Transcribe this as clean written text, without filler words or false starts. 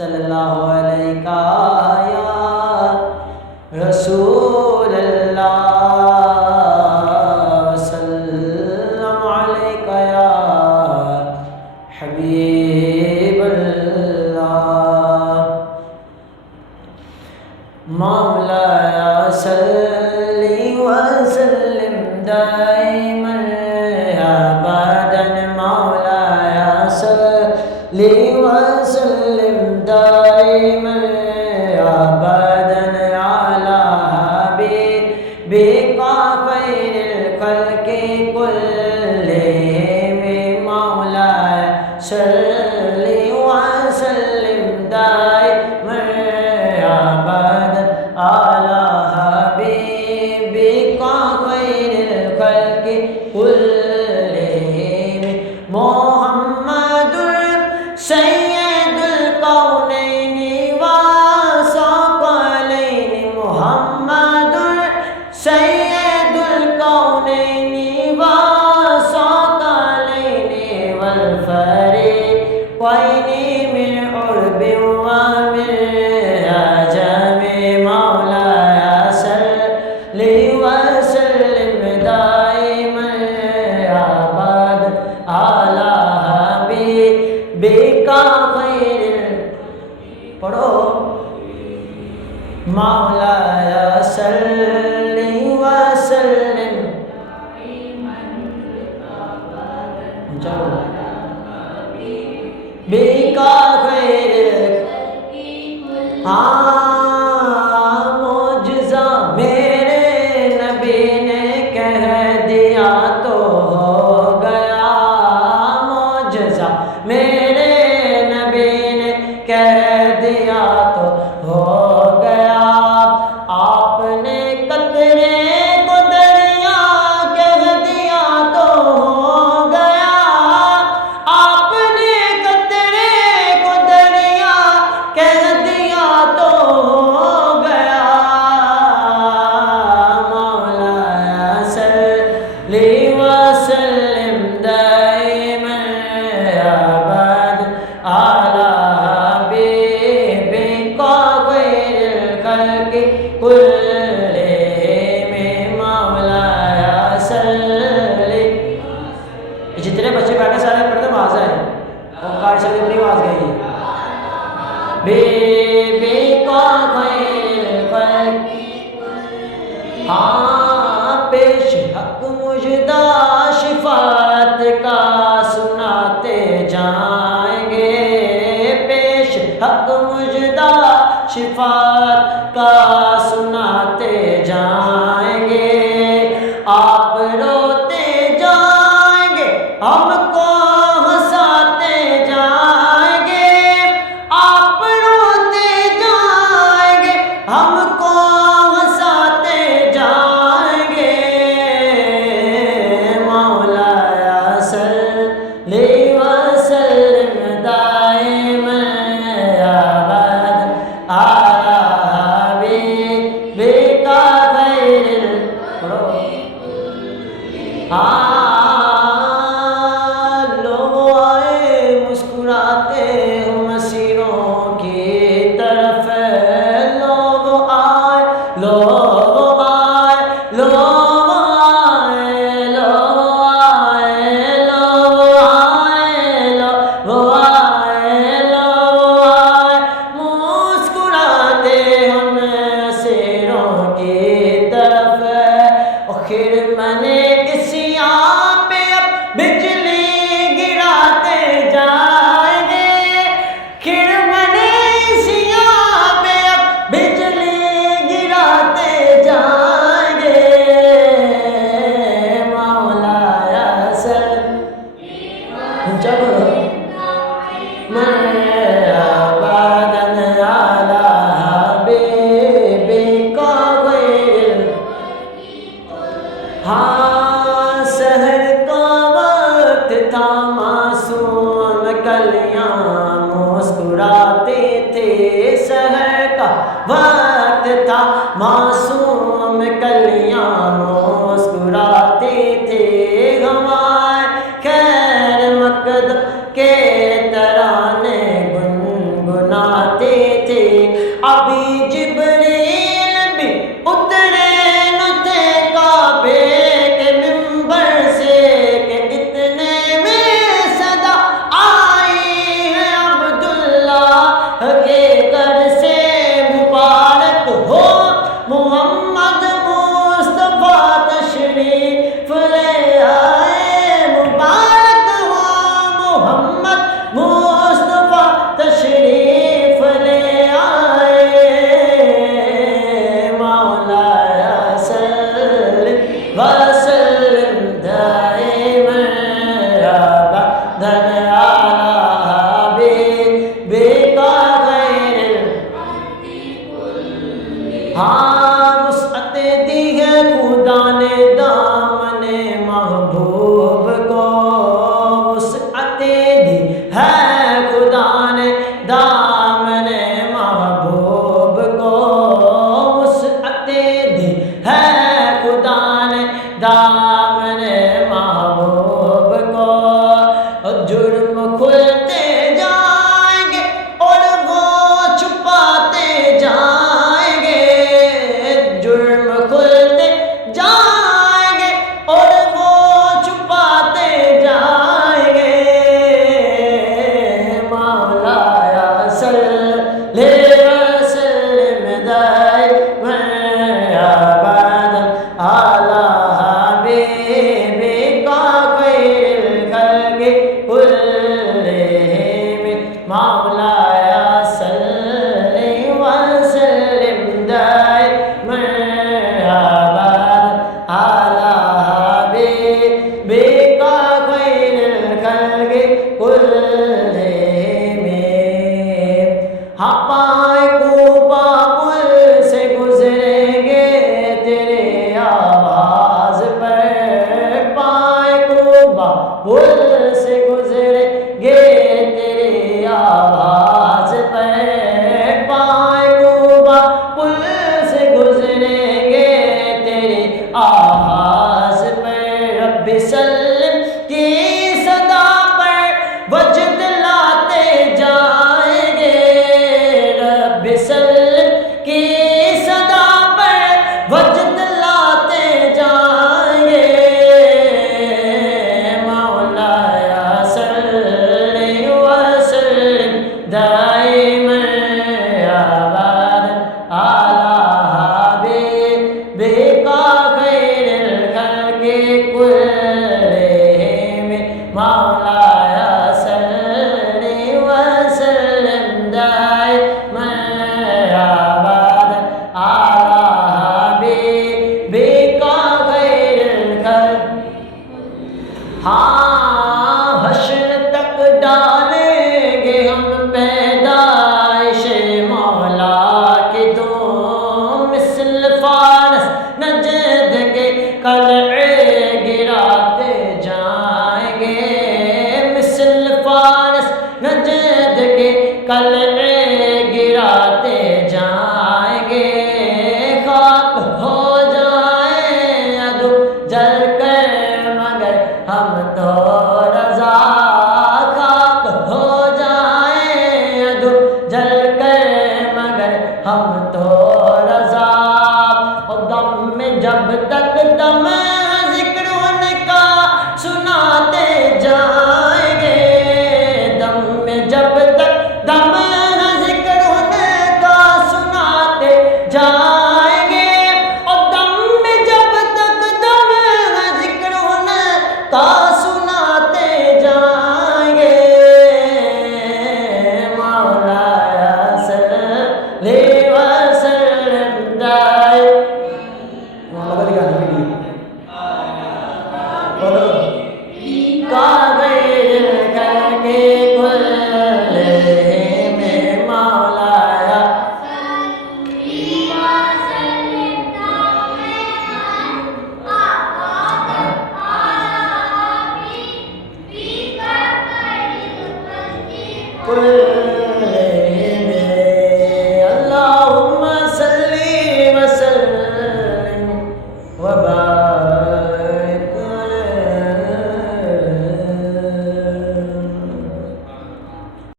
صلی اللہ علیہ یا رسول اللہ وسلم علیہ یا حبیب اللہ مولا صلی وسلم دائما ابدا مولا صلی وسلم دائما ابدا على حبیبک خیر الخلق كلهم مولا صلی وسلم دائما ابدا على حبیبک خیر الخلق كلهم محمد سید الکونین والثقلین محمد سید الکونین والثقلین والفریقین من عرب ومن عجم مولا صلی وسلم دائما ابدا على حبیبک خیر پڑھو مولا صلی وسلم بک خیر معجزہ میرے نبی نے کہہ دیا تو ہو گیا معجزہ میرے نبی نے کہہ دیا تو ہو گیا آپ نے قطرے کو دریا کہہ دیا تو ہو گیا آپ نے قطرے کو دریا کہہ دیا تو ہو گیا مولا صلی وسلم دائما ابدا على حبیبک خیر الخلق كلهم مولا صلی جتنے بچے بیٹھے سارے پڑھتے آواز آئے اور کار سے اپنی آواز گئی حبیبک خیر الخلق پیش حق مجدہ شفاعت کا سناتے جائیں گے پیش حق مجدہ شفاعت کا سناتے جائیں گے آپ روتے جائیں گے ہم کو ہنساتے جائیں گے آپ روتے جائیں گے ہم کو ہنساتے جائیں گے مولا صلی وسلم دائما ابدا على حبیبک خیر لوگ آئے مسکراتے مسیروں کی طرف لوگ آئے لوگ آئے لوگ آئے لوگ آئے لوگ آئے لوگ آئے لوگ آئے مسکراتے ہم مسیروں کی طرف آخر میں نے بجلی گراتے جائیں گے کھڑمنے سیاہ پہ اب بجلی گراتے جائیں گے مولا صلی جب ابدا على حبیبک خیر سحر کا وقت تھا معصوم کلیاں مسکراتے تھے سحر کا وقت تھا معصوم کلیاں مسکراتے تھے ہمارے خیر مقدم کے ترانے گنگناتے کے گھر سے مبارک ہو محمد مصطفیٰ تشریف لے آئے مبارک ہو محمد مصطفیٰ تشریف لے آئے مولایا صلی وسلم دائما ابدا علی حبیبک خیر ہاں وسعت دی ہے خدا نے دامن محبوب کو وسعت دی ہے خدا نے دامن محبوب کو وسعت دی ہے خدا نے دامن محبوب کو جرم کھلتے جائیں گے اور وہ چھپاتے جائیں گے جرم کھلتے جائیں گے اور وہ چھپاتے جائیں گے مولایا صلی وسلم دائما ابدا علی حبیبک خیر الخلق كلهم مولایا صلی وسلم دائما ابدا علی حبیبک خیر الخلق كلهم ہاں پائے کو بابل سے گزریں گے تیرے آواز پر پائے کو بابل سے گزریں گے تیرے آواز پر پائے کو بابل سے گزریں گے تیرے آواز پر رب سلم کی صدا پر وجد لاتے جائیں گے رب سلم کی صدا پر وجد لاتے جائیں گے مولایا صلی وسلم دائما ابدا علی حبیبک خیر الخلق كلهم مولایا صلی وسلم دائما ابدا علی حبیبک خیر الخلق ہاں حشر تک ڈالیں گے ہم پیدائش مولا کی دو مثل فارس نجد کے قلعے گراتے جائیں گے مثل فارس نجد کے قلعے گراتے جائیں گے خاک ہو جائیں ادو جل کر مگر ہم تو رضا خاک ہو جائیں ادو جل کر مگر ہم تو